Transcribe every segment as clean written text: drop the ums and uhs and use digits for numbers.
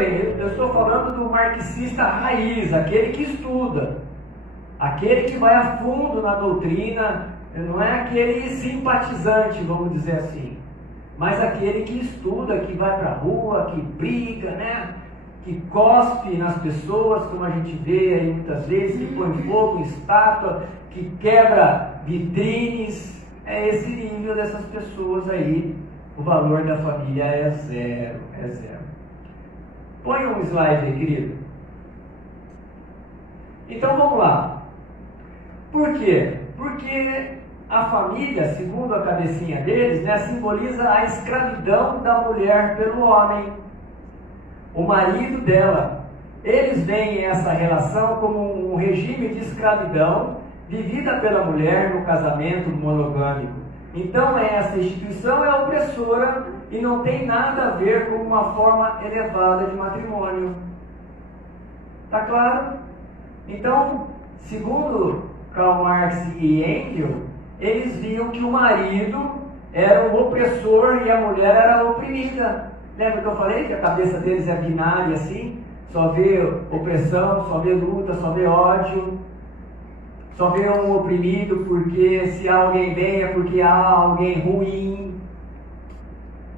Eu estou falando do marxista raiz, aquele que estuda, aquele que vai a fundo na doutrina, não é aquele simpatizante, vamos dizer assim, mas aquele que estuda, que vai para a rua, que briga, né? Que cospe nas pessoas, como a gente vê aí muitas vezes, que põe fogo em estátua, que quebra vitrines. É esse nível dessas pessoas aí. O valor da família é zero, é zero. Põe um slide aí, querido. Então vamos lá. Por quê? Porque a família, segundo a cabecinha deles, né, simboliza a escravidão da mulher pelo homem. O marido dela. Eles veem essa relação como um regime de escravidão vivida pela mulher no casamento monogâmico. Então essa instituição é opressora e não tem nada a ver com uma forma elevada de matrimônio. Tá claro? Então, segundo Karl Marx e Engels, eles viam que o marido era o opressor e a mulher era a oprimida. Lembra que eu falei que a cabeça deles é binária assim? Só vê opressão, só vê luta, só vê ódio, só vê um oprimido porque se há alguém bem é porque há alguém ruim.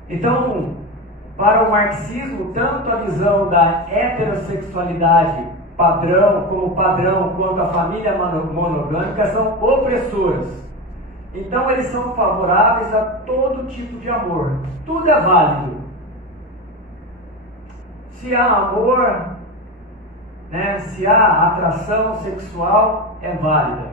Então, para o marxismo, tanto a visão da heterossexualidade padrão como padrão quanto a família monogâmica são opressoras. Então eles são favoráveis a todo tipo de amor. Tudo é válido. Se há amor, né, se há atração sexual, é válida.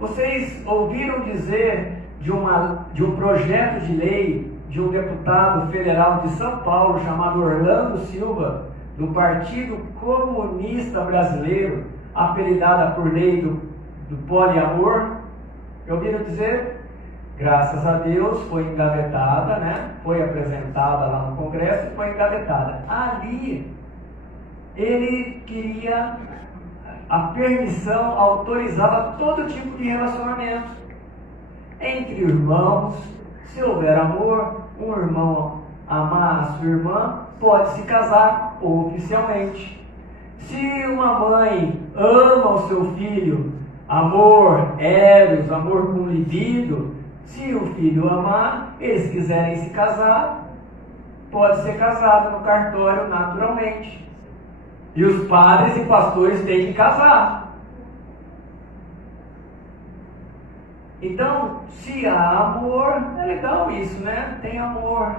Vocês ouviram dizer de um projeto de lei de um deputado federal de São Paulo chamado Orlando Silva, do Partido Comunista Brasileiro, apelidada por lei do poliamor? Ouviram dizer? Graças a Deus foi engavetada, né? Foi apresentada lá no Congresso e foi engavetada. Ali, ele queria, a permissão autorizava todo tipo de relacionamento entre irmãos. Se houver amor, um irmão amar a sua irmã, pode se casar oficialmente. Se uma mãe ama o seu filho, amor, eros, amor com libido, se o filho amar, eles quiserem se casar, pode ser casado no cartório naturalmente. E os padres e pastores têm que casar. Então, se há amor, é legal isso, né? Tem amor.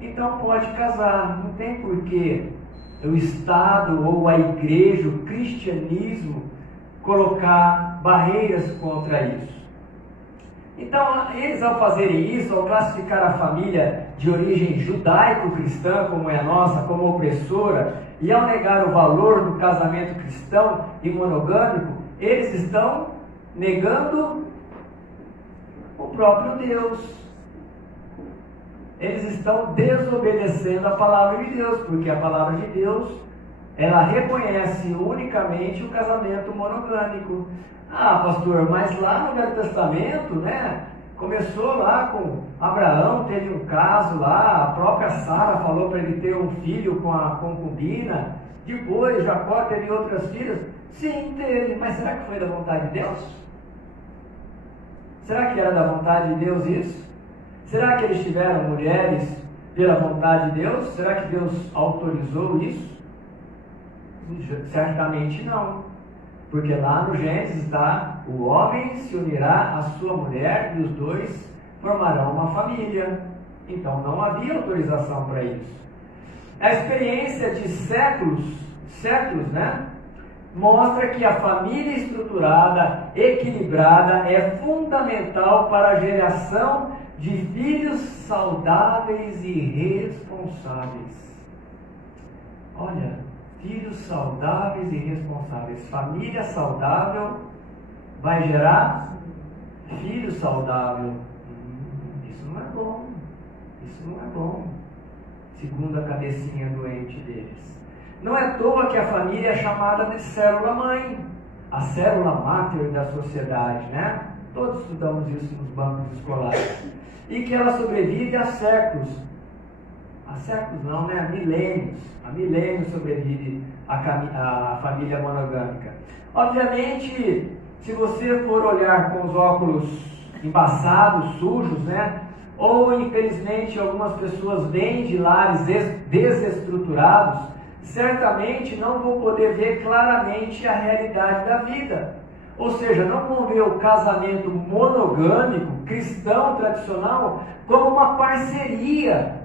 Então pode casar. Não tem porquê o Estado ou a igreja, o cristianismo, colocar barreiras contra isso. Então, eles ao fazerem isso, ao classificar a família de origem judaico-cristã, como é a nossa, como opressora, e ao negar o valor do casamento cristão e monogâmico, eles estão negando o próprio Deus. Eles estão desobedecendo a palavra de Deus, porque a palavra de Deus, ela reconhece unicamente o casamento monogâmico. Ah, pastor, mas lá no Velho Testamento, né, começou lá com Abraão, teve um caso lá, a própria Sara falou para ele ter um filho com a concubina, depois Jacó teve outras filhas. Sim, teve, mas será que foi da vontade de Deus? Será que era da vontade de Deus isso? Será que eles tiveram mulheres pela vontade de Deus? Será que Deus autorizou isso? Certamente não. Porque lá no Gênesis está: o homem se unirá à sua mulher e os dois formarão uma família. Então não havia autorização para isso. A experiência de séculos, né, mostra que a família estruturada, equilibrada, é fundamental para a geração de filhos saudáveis e responsáveis. Olha, filhos saudáveis e responsáveis. Família saudável vai gerar filho saudável. Isso não é bom. Isso não é bom. Segundo a cabecinha doente deles. Não é à toa que a família é chamada de célula-mãe, a célula máter da sociedade, né? Todos estudamos isso nos bancos escolares. E que ela sobrevive há séculos. há séculos não, né? Há milênios sobrevive a família monogâmica. Obviamente, se você for olhar com os óculos embaçados, sujos, né? Ou infelizmente algumas pessoas vêm de lares desestruturados, certamente não vão poder ver claramente a realidade da vida. Ou seja, não vão ver o casamento monogâmico, cristão, tradicional, como uma parceria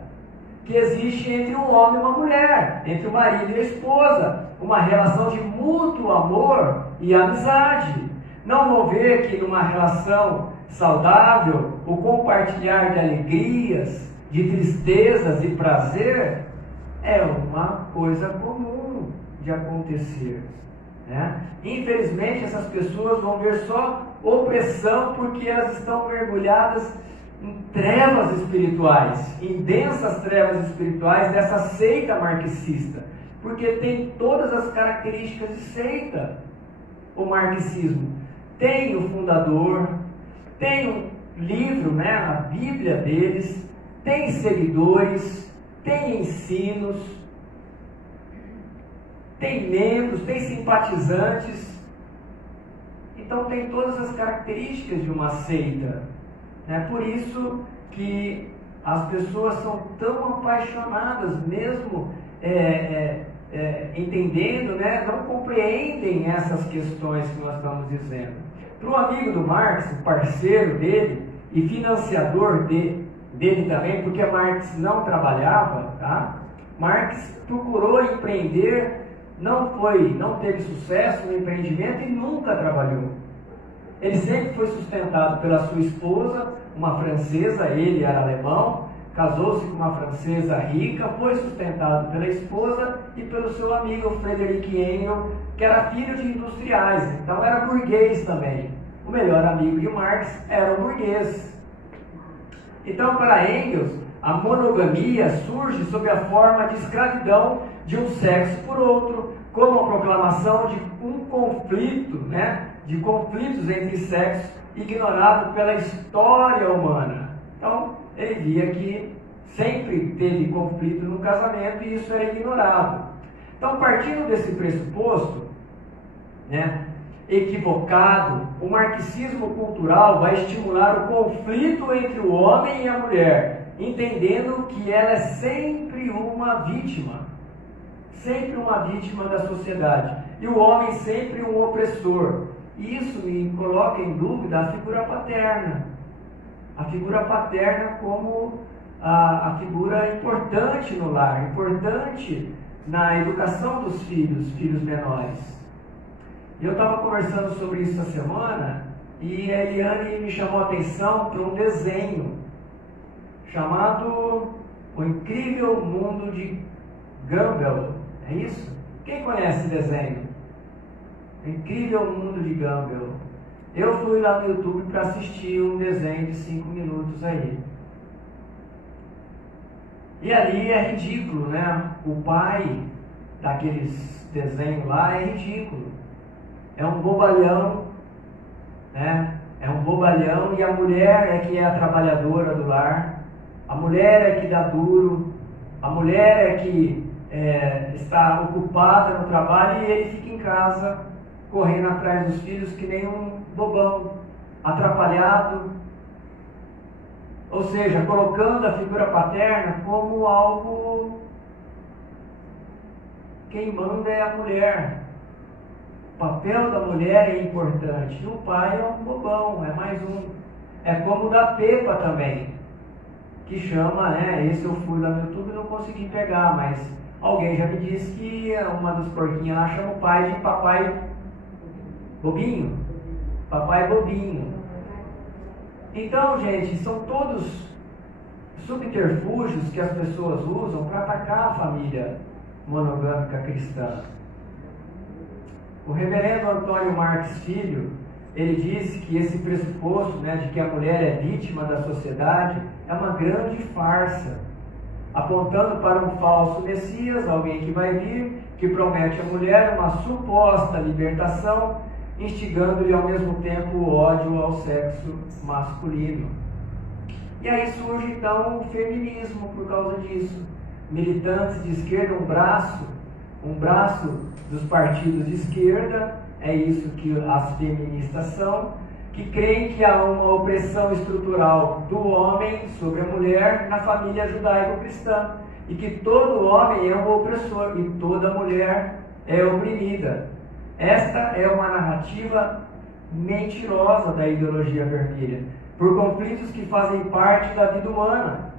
que existe entre um homem e uma mulher, entre o marido e a esposa, uma relação de mútuo amor e amizade. Não vão ver que numa relação saudável, o compartilhar de alegrias, de tristezas e prazer é uma coisa comum de acontecer, né? Infelizmente, essas pessoas vão ver só opressão porque elas estão mergulhadas em trevas espirituais, em densas trevas espirituais dessa seita marxista, porque tem todas as características de seita. O marxismo tem o fundador, tem um livro, né, a Bíblia deles, tem seguidores, tem ensinos, tem membros, tem simpatizantes. Então tem todas as características de uma seita. É por isso que as pessoas são tão apaixonadas, mesmo entendendo, né, não compreendem essas questões que nós estamos dizendo. Para um amigo do Marx, parceiro dele e financiador dele também, porque Marx não trabalhava, tá? Marx procurou empreender, não teve sucesso no empreendimento e nunca trabalhou. Ele sempre foi sustentado pela sua esposa, uma francesa, ele era alemão, casou-se com uma francesa rica, foi sustentado pela esposa e pelo seu amigo Friedrich Engels, que era filho de industriais, então era burguês também. O melhor amigo de Marx era o burguês. Então, para Engels, a monogamia surge sob a forma de escravidão de um sexo por outro, como a proclamação de um conflito, né, de conflitos entre sexos ignorado pela história humana. Então, ele via que sempre teve conflito no casamento e isso era ignorado. Então, partindo desse pressuposto, né, equivocado, o marxismo cultural vai estimular o conflito entre o homem e a mulher, entendendo que ela é sempre uma vítima da sociedade, e o homem sempre um opressor. Isso me coloca em dúvida a figura paterna. A figura paterna como a figura importante no lar, importante na educação dos filhos menores. Eu estava conversando sobre isso essa semana e a Eliane me chamou a atenção para um desenho chamado O Incrível Mundo de Gumball. É isso? Quem conhece esse desenho? O Incrível Mundo de Gumball. Eu fui lá no YouTube para assistir um desenho de 5 minutos aí. E ali é ridículo, né? O pai daqueles desenhos lá é ridículo. É um bobalhão, né? É um bobalhão e a mulher é que é a trabalhadora do lar. A mulher é que dá duro. A mulher é que está ocupada no trabalho e ele fica em casa correndo atrás dos filhos que nem um bobão, atrapalhado. Ou seja, colocando a figura paterna como algo... Quem manda é a mulher. O papel da mulher é importante. E o pai é um bobão, é mais um. É como o da Pepa também, que chama, né? Esse eu fui lá no YouTube e não consegui pegar, mas alguém já me disse que uma das porquinhas lá chama o pai de papai bobinho. Papai bobinho. Então, gente, são todos subterfúgios que as pessoas usam para atacar a família monogâmica cristã. O reverendo Antônio Marx Filho, ele disse que esse pressuposto, né, de que a mulher é vítima da sociedade é uma grande farsa, apontando para um falso Messias, alguém que vai vir, que promete à mulher uma suposta libertação, instigando-lhe ao mesmo tempo o ódio ao sexo masculino. E aí surge então o feminismo por causa disso. militantes de esquerda, um braço dos partidos de esquerda, é isso que as feministas são, que creem que há uma opressão estrutural do homem sobre a mulher na família judaico-cristã, e que todo homem é um opressor e toda mulher é oprimida. Esta é uma narrativa mentirosa da ideologia vermelha, por conflitos que fazem parte da vida humana.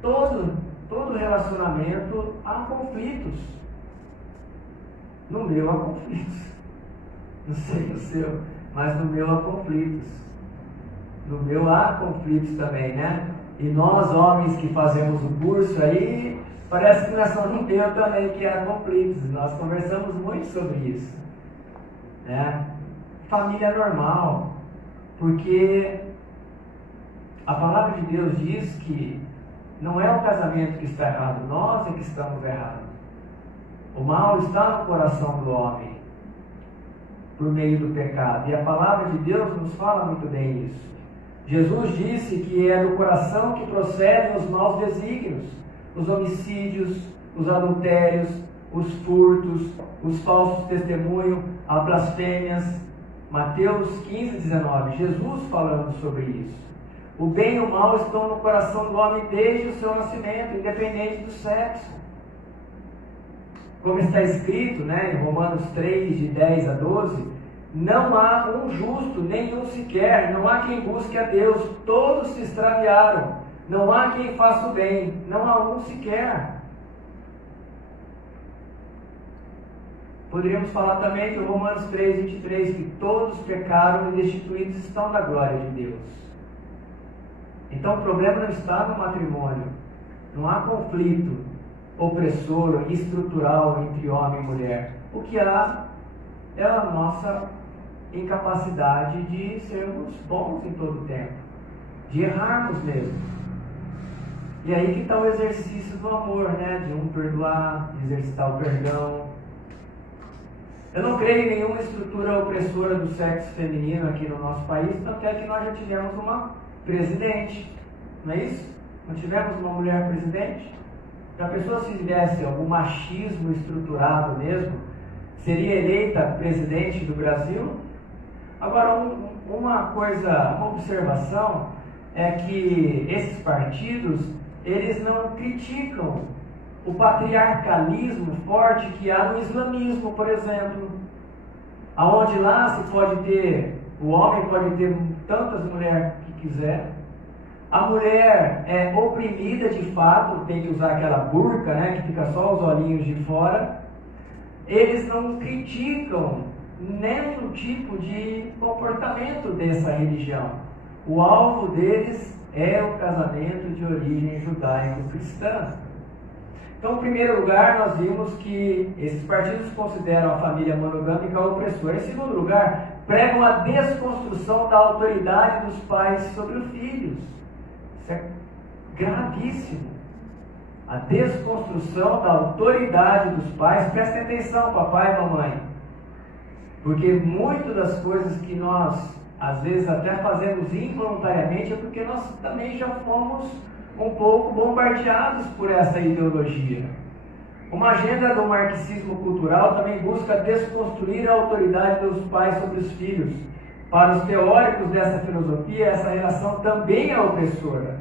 Todo relacionamento há conflitos. No meu há conflitos. Não sei no seu, mas no meu há conflitos. No meu há conflitos também, né? E nós, homens que fazemos o curso aí, parece que nós somos no meu também que há conflitos. Nós conversamos muito sobre isso, né? Família é normal, porque a palavra de Deus diz que não é o casamento que está errado, nós é que estamos errados. O mal está no coração do homem, por meio do pecado. E a palavra de Deus nos fala muito bem isso. Jesus disse que é do coração que procedem os maus desígnios, os homicídios, os adultérios, os furtos, os falsos testemunhos, as blasfêmias. Mateus 15, 19. Jesus falando sobre isso. O bem e o mal estão no coração do homem desde o seu nascimento, independente do sexo. Como está escrito, né, em Romanos 3, de 10 a 12, não há um justo, nenhum sequer, não há quem busque a Deus, todos se extraviaram, não há quem faça o bem, não há um sequer. Poderíamos falar também de Romanos 3, 23, que todos pecaram e destituídos estão da glória de Deus. Então o problema não está no matrimônio, não há conflito opressor, estrutural entre homem e mulher. O que há é a nossa incapacidade de sermos bons em todo o tempo, de errarmos mesmo. E aí que está o exercício do amor, né? De um perdoar, de exercitar o perdão. Eu não creio em nenhuma estrutura opressora do sexo feminino aqui no nosso país, tanto é que nós já tivemos uma presidente, não é isso? Não tivemos uma mulher presidente? Se a pessoa se tivesse algum machismo estruturado mesmo, seria eleita presidente do Brasil? Agora, uma observação é que esses partidos, eles não criticam o patriarcalismo forte que há no islamismo, por exemplo, aonde lá se pode ter, o homem pode ter tantas mulheres que quiser. A mulher é oprimida de fato, tem que usar aquela burca, né, que fica só os olhinhos de fora. Eles não criticam nenhum tipo de comportamento dessa religião. O alvo deles é o casamento de origem judaico-cristã. Então, em primeiro lugar, nós vimos que esses partidos consideram a família monogâmica opressora. Em segundo lugar, pregam a desconstrução da autoridade dos pais sobre os filhos. Isso é gravíssimo. A desconstrução da autoridade dos pais. Prestem atenção, papai e mamãe. Porque muitas das coisas que nós, às vezes, até fazemos involuntariamente, é porque nós também já fomos um pouco bombardeados por essa ideologia. Uma agenda do marxismo cultural também busca desconstruir a autoridade dos pais sobre os filhos. Para os teóricos dessa filosofia, essa relação também é opressora.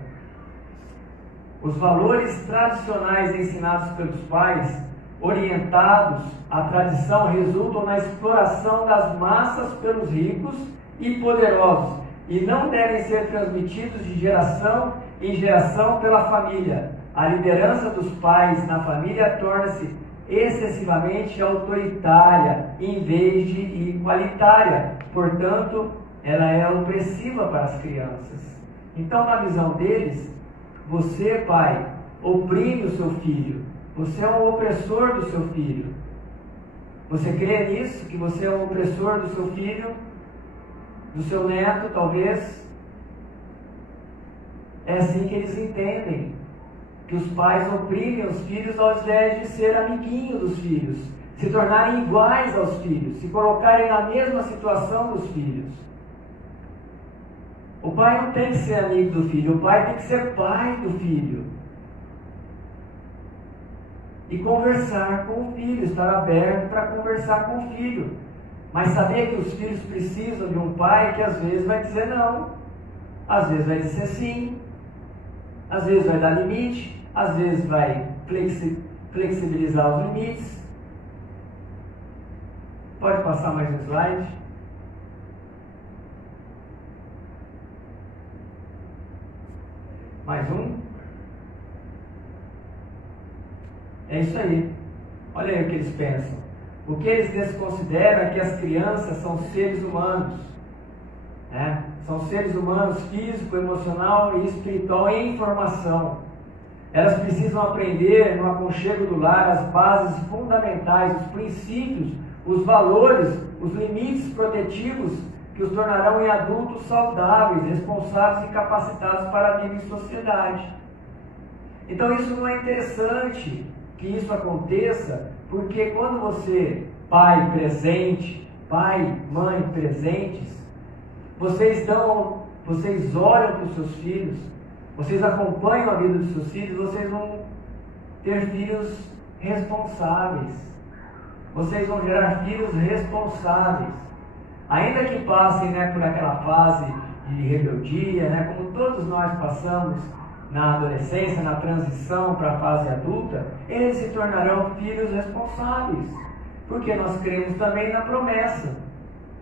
Os valores tradicionais ensinados pelos pais, orientados à tradição, resultam na exploração das massas pelos ricos e poderosos, e não devem ser transmitidos de geração em geração pela família. A liderança dos pais na família torna-se excessivamente autoritária em vez de igualitária. Portanto, ela é opressiva para as crianças. Então, na visão deles, você, pai, oprime o seu filho. Você é um opressor do seu filho. Você crê nisso? Que você é um opressor do seu filho? Do seu neto, talvez? É assim que eles entendem, que os pais oprimem os filhos ao invés de ser amiguinho dos filhos, se tornarem iguais aos filhos, se colocarem na mesma situação dos filhos. O pai não tem que ser amigo do filho, o pai tem que ser pai do filho. e conversar com o filho, estar aberto para conversar com o filho. Mas saber que os filhos precisam de um pai que às vezes vai dizer não, às vezes vai dizer sim, às vezes vai dar limite, às vezes vai flexibilizar os limites. Pode passar mais um slide. Mais um. É isso aí. Olha aí o que eles pensam. O que eles desconsideram é que as crianças são seres humanos, né? São seres humanos físico, emocional e espiritual em formação. Elas precisam aprender no aconchego do lar as bases fundamentais, os princípios, os valores, os limites protetivos que os tornarão em adultos saudáveis, responsáveis e capacitados para a vida em sociedade. Então isso não é interessante que isso aconteça, porque quando você, pai presente, pai, mãe presentes, vocês olham para os seus filhos, vocês acompanham a vida dos seus filhos, vocês vão ter filhos responsáveis. Vocês vão gerar filhos responsáveis. Ainda que passem, né, por aquela fase de rebeldia, né, como todos nós passamos na adolescência, na transição para a fase adulta, eles se tornarão filhos responsáveis. Porque nós cremos também na promessa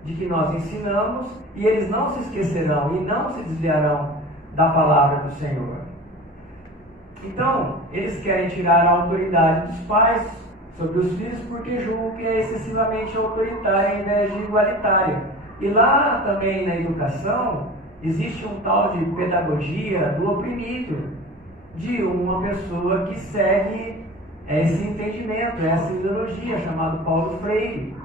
de que nós ensinamos e eles não se esquecerão e não se desviarão da palavra do Senhor. Então, eles querem tirar a autoridade dos pais sobre os filhos porque julgam que é excessivamente autoritária em vez de igualitária. E lá também na educação existe um tal de pedagogia do oprimido, de uma pessoa que segue esse entendimento, essa ideologia, chamado Paulo Freire.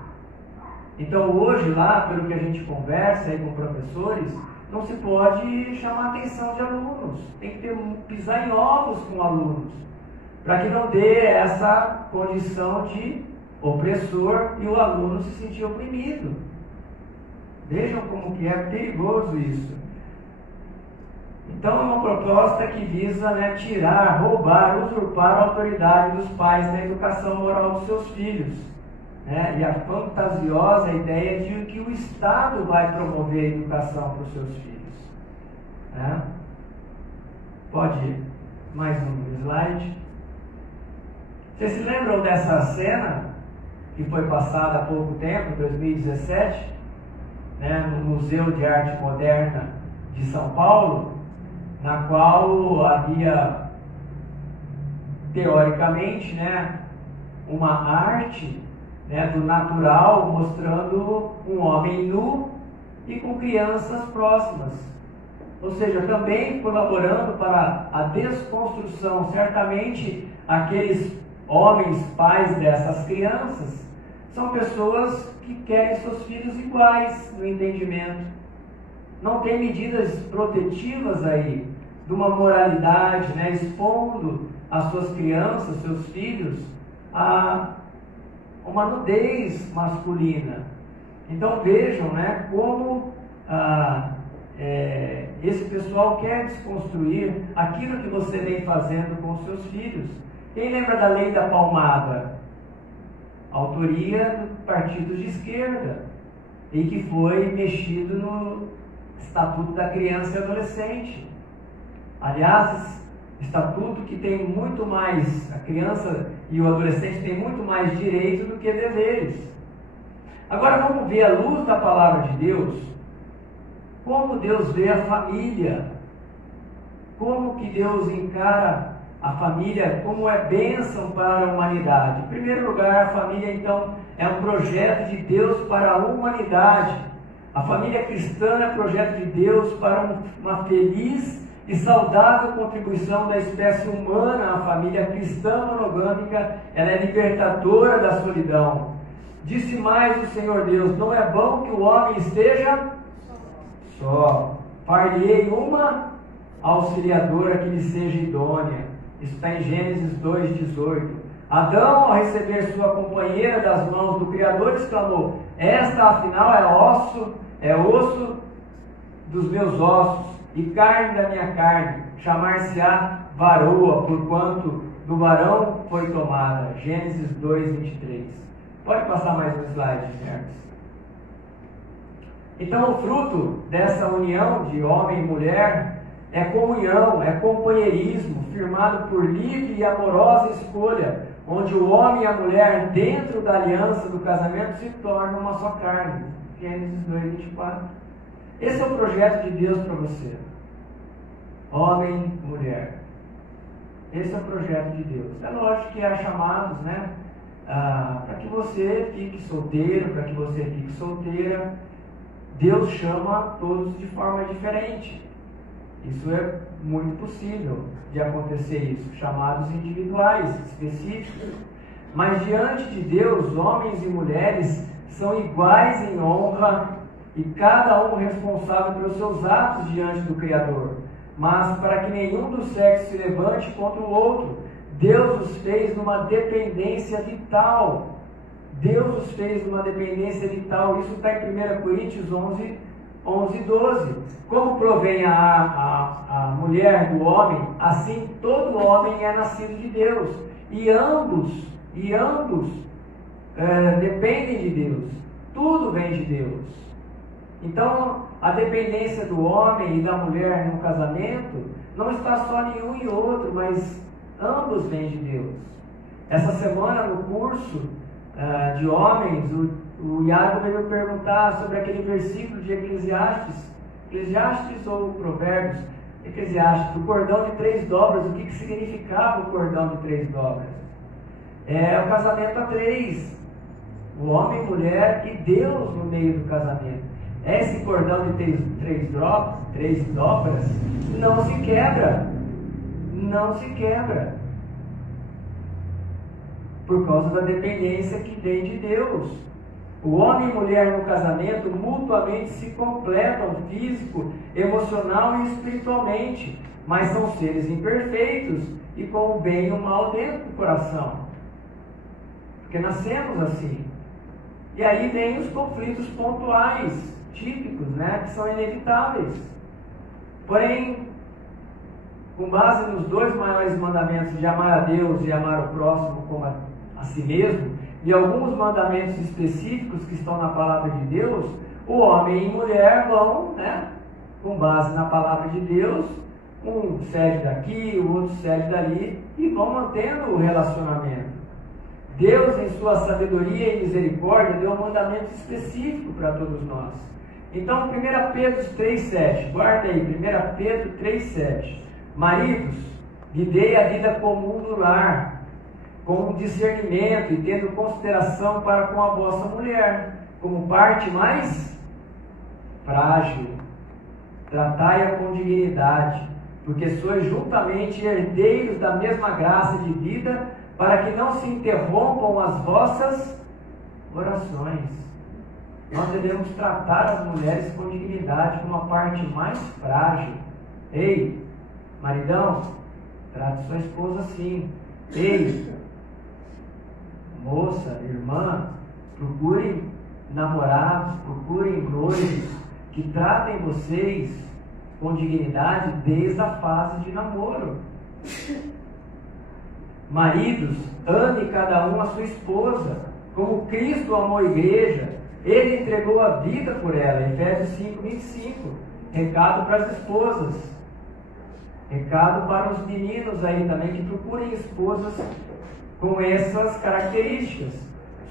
Então hoje lá, pelo que a gente conversa aí com professores, não se pode chamar a atenção de alunos, tem que pisar em ovos com alunos, para que não dê essa condição de opressor e o aluno se sentir oprimido. Vejam como que é perigoso isso. Então é uma proposta que visa, né, tirar, roubar, usurpar a autoridade dos pais na educação moral dos seus filhos, né? E a fantasiosa ideia de que o Estado vai promover a educação para os seus filhos, né? Pode ir. Mais um slide. Vocês se lembram dessa cena que foi passada há pouco tempo, 2017, né, no Museu de Arte Moderna de São Paulo, na qual havia, teoricamente, né, uma arte, né, do natural, mostrando um homem nu e com crianças próximas. Ou seja, também colaborando para a desconstrução. Certamente, aqueles homens, pais dessas crianças, são pessoas que querem seus filhos iguais no entendimento. Não tem medidas protetivas aí, de uma moralidade, né, expondo as suas crianças, seus filhos, a uma nudez masculina. Então vejam, né, como esse pessoal quer desconstruir aquilo que você vem fazendo com os seus filhos. Quem lembra da lei da palmada? Autoria do partido de esquerda, e que foi mexido no Estatuto da Criança e Adolescente. Aliás, estatuto que tem muito mais, a criança e o adolescente tem muito mais direitos do que deveres. Agora vamos ver, à luz da palavra de Deus, como Deus vê a família, como que Deus encara a família, como é bênção para a humanidade. Em primeiro lugar, a família então é um projeto de Deus para a humanidade. A família cristã é projeto de Deus para uma feliz e saudável contribuição da espécie humana. A família cristã monogâmica, ela é libertadora da solidão. Disse mais o Senhor Deus: não é bom que o homem esteja só. Far-lhe-ei uma auxiliadora que lhe seja idônea. Está em Gênesis 2,18. Adão, ao receber sua companheira das mãos do Criador, exclamou: esta afinal é osso dos meus ossos e carne da minha carne, chamar-se-á varoa, porquanto do varão foi tomada. Gênesis 2, 23. Pode passar mais um slide, Hermes. Então, o fruto dessa união de homem e mulher é comunhão, é companheirismo, firmado por livre e amorosa escolha, onde o homem e a mulher, dentro da aliança do casamento, se tornam uma só carne. Gênesis 2, 24. Esse é o projeto de Deus para você. Homem, mulher. Esse é o projeto de Deus. É lógico que há chamados, né? Para que você fique solteiro, para que você fique solteira. Deus chama todos de forma diferente. Isso é muito possível de acontecer isso. Chamados individuais, específicos. Mas diante de Deus, homens e mulheres são iguais em honra e cada um responsável pelos seus atos diante do Criador. Mas para que nenhum dos sexos se levante contra o outro, Deus os fez numa dependência vital. Deus os fez numa dependência vital. Isso está em 1 Coríntios 11, 12. Como provém a mulher do homem, assim todo homem é nascido de Deus. E ambos dependem de Deus. Tudo vem de Deus. Então, a dependência do homem e da mulher no casamento não está só em um e outro, mas ambos vêm de Deus. Essa semana, no curso de homens, o Iago veio me perguntar sobre aquele versículo de Eclesiastes ou Provérbios? Eclesiastes, do cordão de 3 dobras. O que significava o cordão de 3 dobras? É o casamento a 3. O homem, mulher e Deus no meio do casamento. Esse cordão de 3 dobras não se quebra. Não se quebra. Por causa da dependência que vem de Deus. O homem e mulher no casamento mutuamente se completam físico, emocional e espiritualmente, mas são seres imperfeitos e com o bem e o mal dentro do coração. Porque nascemos assim. E aí vem os conflitos pontuais, típicos, né, que são inevitáveis. Porém, com base nos 2 maiores mandamentos de amar a Deus e amar o próximo como a si mesmo, e alguns mandamentos específicos que estão na palavra de Deus, o homem e mulher vão, né, com base na palavra de Deus, um cede daqui, o outro cede dali, e vão mantendo o relacionamento. Deus, em sua sabedoria e misericórdia, deu um mandamento específico para todos nós. Então, 1 Pedro 3,7, guarda aí, 1 Pedro 3,7. Maridos, vivei a vida comum no lar, com discernimento e tendo consideração para com a vossa mulher, como parte mais frágil. Tratai-a com dignidade, porque sois juntamente herdeiros da mesma graça de vida, para que não se interrompam as vossas orações. Nós devemos tratar as mulheres com dignidade, como a parte mais frágil. Ei, maridão, trate sua esposa assim. Ei, moça, irmã, procurem namorados, procurem noivos que tratem vocês com dignidade desde a fase de namoro. Maridos, ame cada um a sua esposa, como Cristo amou a igreja. Ele entregou a vida por ela. Efésios 5:25. Recado para as esposas. Recado para os meninos aí também, que procurem esposas com essas características.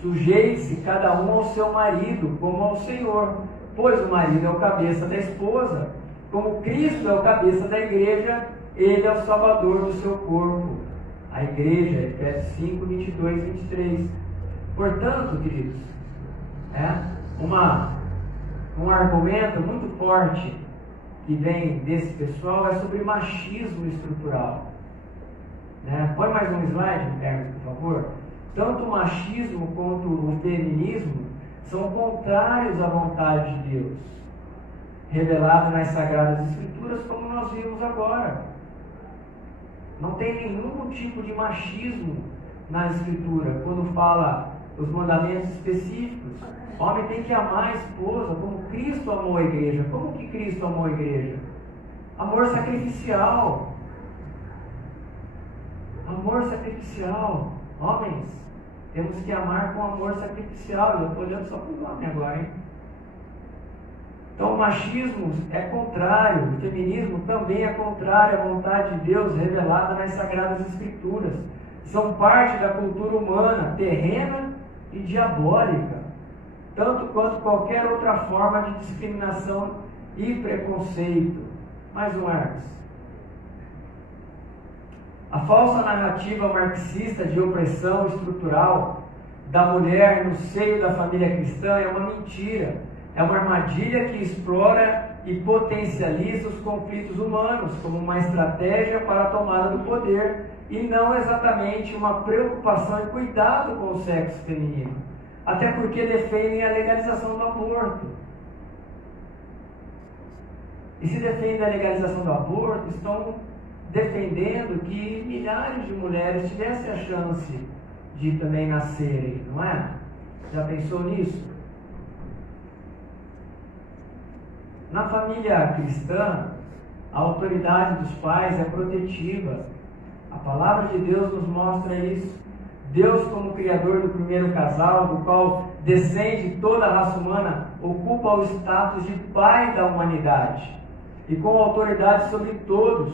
Sujeite-se cada um ao seu marido, como ao Senhor, pois o marido é o cabeça da esposa, como Cristo é o cabeça da igreja, ele é o salvador do seu corpo. A igreja, Efésios 5, 22 e 23. Portanto, queridos, um argumento muito forte que vem desse pessoal é sobre machismo estrutural. Põe mais um slide, Hermes, por favor. Tanto o machismo quanto o feminismo são contrários à vontade de Deus, revelado nas Sagradas Escrituras, como nós vimos agora. Não tem nenhum tipo de machismo na Escritura, quando fala os mandamentos específicos. O homem tem que amar a esposa como Cristo amou a igreja. Como que Cristo amou a igreja? Amor sacrificial. Amor sacrificial. Homens, temos que amar com amor sacrificial. Eu estou olhando só para o nome agora, hein? Então o machismo é contrário, o feminismo também é contrário à vontade de Deus revelada nas Sagradas Escrituras. São parte da cultura humana, terrena e diabólica, tanto quanto qualquer outra forma de discriminação e preconceito. Mais um, Marcos. A falsa narrativa marxista de opressão estrutural da mulher no seio da família cristã é uma mentira. É uma armadilha que explora e potencializa os conflitos humanos como uma estratégia para a tomada do poder e não exatamente uma preocupação e cuidado com o sexo feminino. Até porque defendem a legalização do aborto. E se defendem a legalização do aborto, estão defendendo que milhares de mulheres tivessem a chance de também nascerem, não é? Já pensou nisso? Na família cristã, a autoridade dos pais é protetiva. A palavra de Deus nos mostra isso. Deus, como Criador do primeiro casal, do qual descende toda a raça humana, ocupa o status de Pai da humanidade e com autoridade sobre todos.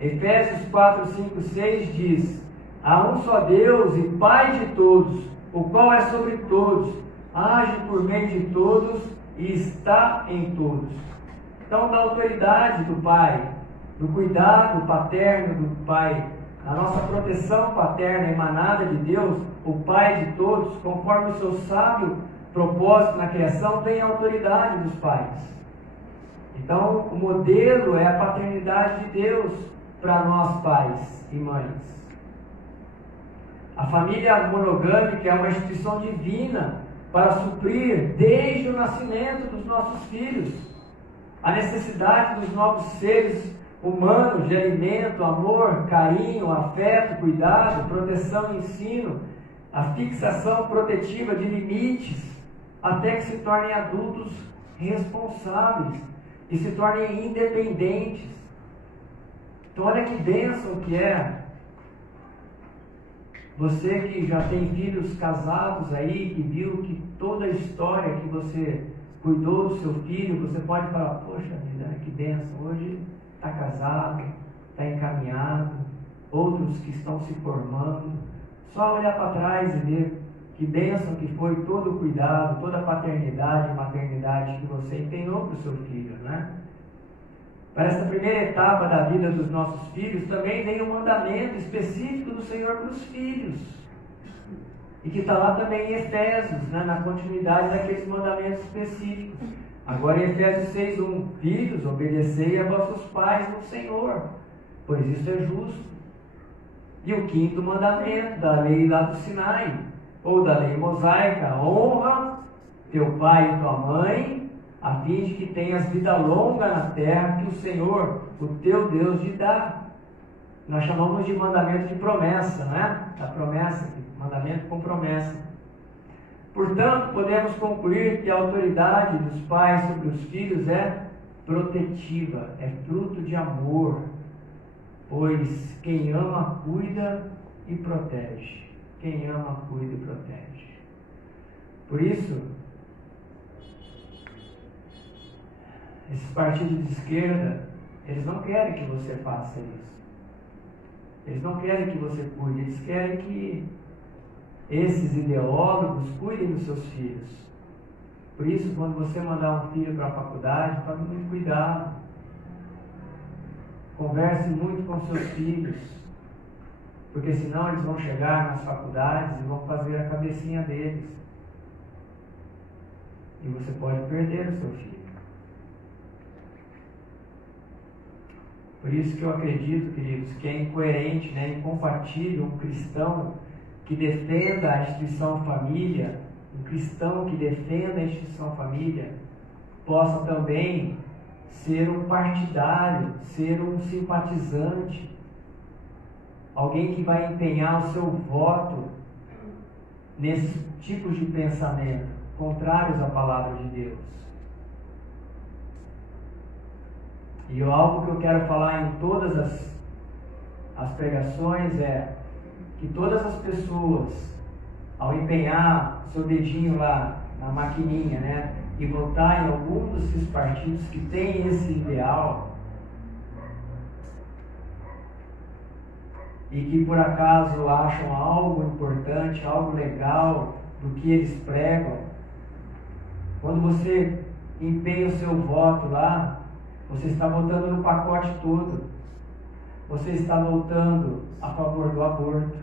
Efésios 4, 5, 6 diz: há um só Deus e Pai de todos, o qual é sobre todos, age por meio de todos e está em todos. Então, da autoridade do Pai, do cuidado paterno do Pai, a nossa proteção paterna emanada de Deus, o Pai de todos, conforme o seu sábio propósito na criação, tem a autoridade dos pais. Então, o modelo é a paternidade de Deus para nós pais e mães. A família monogâmica é uma instituição divina para suprir desde o nascimento dos nossos filhos a necessidade dos novos seres humanos de alimento, amor, carinho, afeto, cuidado, proteção e ensino, a fixação protetiva de limites, até que se tornem adultos responsáveis e se tornem independentes. Então olha que bênção que é você que já tem filhos casados aí, que viu que toda a história que você cuidou do seu filho, você pode falar: poxa vida, que bênção, hoje está casado, está encaminhado. Outros que estão se formando, só olhar para trás e ver que bênção que foi todo o cuidado, toda a paternidade e maternidade que você empenhou para o seu filho, né? Para essa primeira etapa da vida dos nossos filhos, também vem um mandamento específico do Senhor para os filhos. E que está lá também em Efésios, né, na continuidade daqueles mandamentos específicos. Agora em Efésios 6:1, filhos, obedecei a vossos pais no Senhor, pois isso é justo. E o quinto mandamento da lei lá do Sinai, ou da lei mosaica: honra teu pai e tua mãe, a fim de que tenhas vida longa na terra que o Senhor, o teu Deus, te dá. Nós chamamos de mandamento de promessa, né? Da promessa, mandamento com promessa. Portanto, podemos concluir que a autoridade dos pais sobre os filhos é protetiva, é fruto de amor, pois quem ama, cuida e protege. Quem ama, cuida e protege. Por isso, esses partidos de esquerda, eles não querem que você faça isso. Eles não querem que você cuide, eles querem que esses ideólogos cuidem dos seus filhos. Por isso, quando você mandar um filho para a faculdade, tome muito cuidado. Converse muito com seus filhos, porque senão eles vão chegar nas faculdades e vão fazer a cabecinha deles. E você pode perder o seu filho. Por isso que eu acredito, queridos, que é incoerente, né, incompatível um cristão que defenda a instituição família, um cristão que defenda a instituição família, possa também ser um partidário, ser um simpatizante, alguém que vai empenhar o seu voto nesses tipos de pensamento, contrários à palavra de Deus. E algo que eu quero falar em todas as pregações é que todas as pessoas, ao empenhar seu dedinho lá na maquininha, né, e votar em algum desses partidos que tem esse ideal, e que por acaso acham algo importante, algo legal do que eles pregam, quando você empenha o seu voto lá, você está votando no pacote todo. Você está votando a favor do aborto.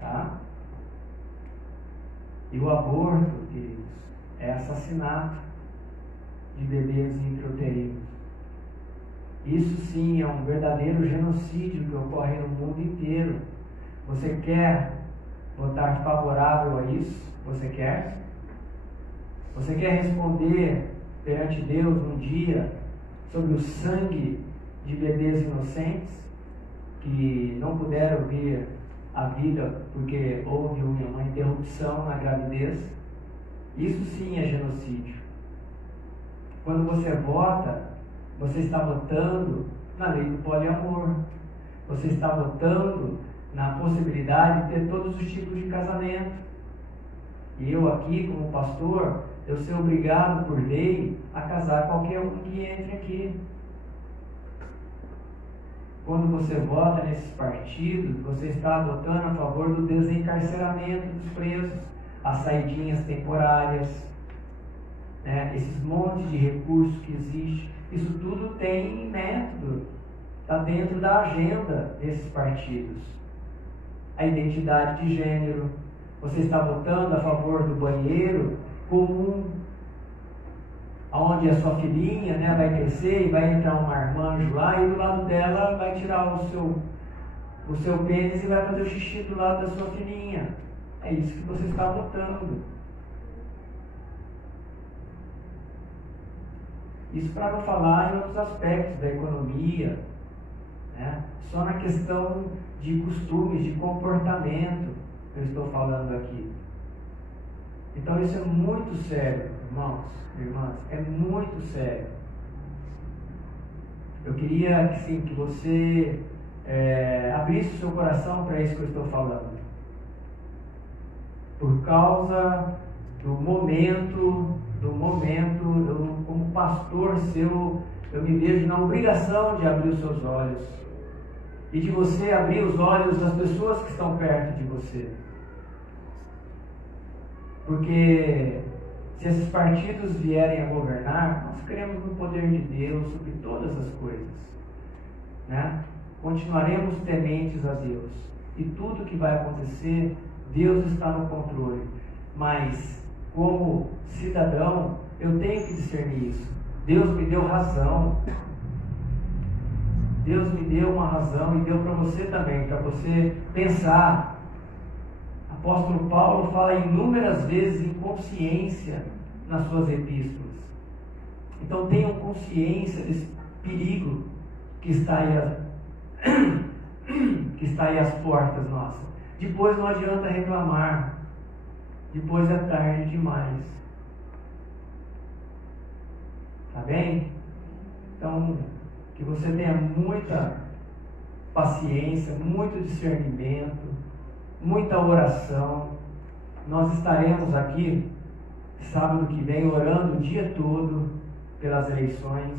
Tá? E o aborto, queridos, é assassinato de bebês intrauterinos. Isso sim é um verdadeiro genocídio que ocorre no mundo inteiro. Você quer votar favorável a isso? Você quer? Você quer responder perante Deus um dia sobre o sangue de bebês inocentes que não puderam ver a vida porque houve uma interrupção na gravidez? Isso sim é genocídio. Quando você vota, você está votando na lei do poliamor. Você está votando na possibilidade de ter todos os tipos de casamento. E eu aqui, como pastor, eu sou obrigado por lei a casar qualquer um que entre aqui. Quando você vota nesses partidos, você está votando a favor do desencarceramento dos presos, as saidinhas temporárias, né, esses montes de recursos que existem. Isso tudo tem método, está dentro da agenda desses partidos. A identidade de gênero, você está votando a favor do banheiro comum, onde a sua filhinha, né, vai crescer e vai entrar um marmanjo lá e do lado dela vai tirar o seu pênis e vai fazer o xixi do lado da sua filhinha. É isso que você está votando. Isso para não falar em outros aspectos da economia, né? Só na questão de costumes, de comportamento que eu estou falando aqui. Então isso é muito sério, irmãos, irmãs, é muito sério. Eu queria que você abrisse o seu coração para isso que eu estou falando. Por causa do momento, eu como pastor seu, eu me vejo na obrigação de abrir os seus olhos. E de você abrir os olhos das pessoas que estão perto de você. Porque se esses partidos vierem a governar, nós cremos no poder de Deus sobre todas as coisas, né? Continuaremos tementes a Deus. E tudo que vai acontecer, Deus está no controle. Mas, como cidadão, eu tenho que discernir isso. Deus me deu razão. Deus me deu uma razão e deu para você também, para você pensar. O apóstolo Paulo fala inúmeras vezes em consciência nas suas epístolas. Então tenham consciência desse perigo que está aí às portas nossas. Depois não adianta reclamar. Depois é tarde demais. Tá bem? Então, que você tenha muita paciência, muito discernimento, muita oração. Nós estaremos aqui sábado que vem orando o dia todo pelas eleições.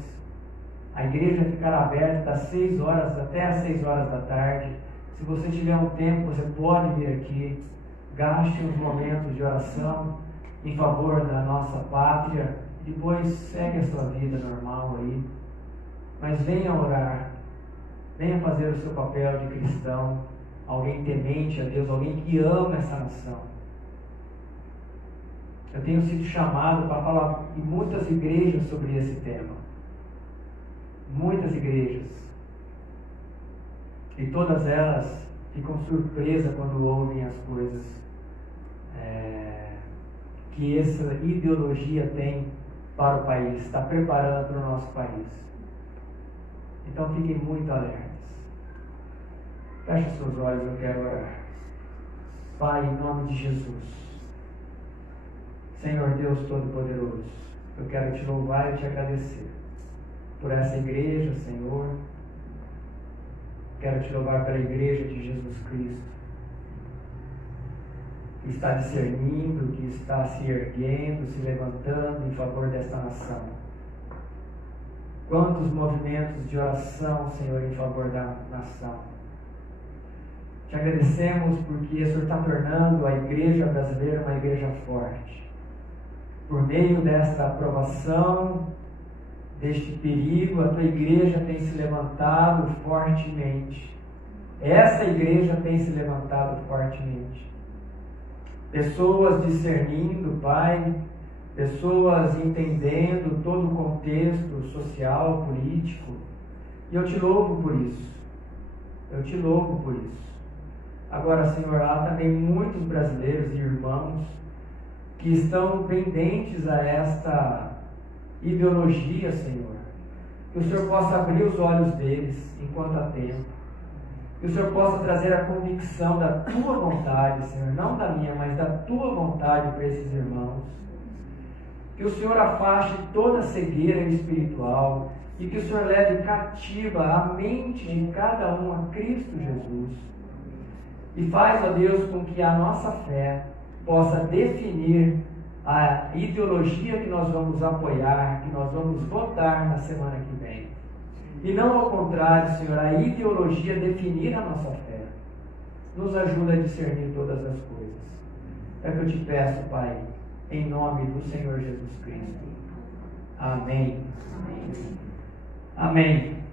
A igreja ficará aberta das 6 horas até as 6 horas da tarde. Se você tiver um tempo, você pode vir aqui. Gaste uns momentos de oração em favor da nossa pátria. Depois segue a sua vida normal aí. Mas venha orar. Venha fazer o seu papel de cristão. Alguém temente a Deus, alguém que ama essa nação. Eu tenho sido chamado para falar em muitas igrejas sobre esse tema. Muitas igrejas. E todas elas ficam surpresas quando ouvem as coisas que essa ideologia tem para o país, está preparando para o nosso país. Então fiquem muito alertas. Feche seus olhos, eu quero orar. Pai, em nome de Jesus, Senhor Deus Todo-Poderoso, eu quero te louvar e te agradecer por essa igreja, Senhor, Quero te louvar pela igreja de Jesus Cristo, que está discernindo, que está se erguendo, se levantando em favor desta nação. Quantos movimentos de oração, Senhor, em favor da nação. Te agradecemos porque o Senhor está tornando a igreja brasileira uma igreja forte. Por meio desta aprovação, deste perigo, a tua igreja tem se levantado fortemente. Essa igreja tem se levantado fortemente. Pessoas discernindo, Pai, pessoas entendendo todo o contexto social, político. E eu te louvo por isso. Eu te louvo por isso. Agora, Senhor, há também muitos brasileiros e irmãos que estão pendentes a esta ideologia, Senhor. Que o Senhor possa abrir os olhos deles enquanto há tempo. Que o Senhor possa trazer a convicção da tua vontade, Senhor, não da minha, mas da tua vontade para esses irmãos. Que o Senhor afaste toda cegueira espiritual e que o Senhor leve cativa a mente de cada um a Cristo Jesus. E faz, ó Deus, com que a nossa fé possa definir a ideologia que nós vamos apoiar, que nós vamos votar na semana que vem. E não ao contrário, Senhor, a ideologia definir a nossa fé. Nos ajuda a discernir todas as coisas. É o que eu te peço, Pai, em nome do Senhor Jesus Cristo. Amém. Amém. Amém.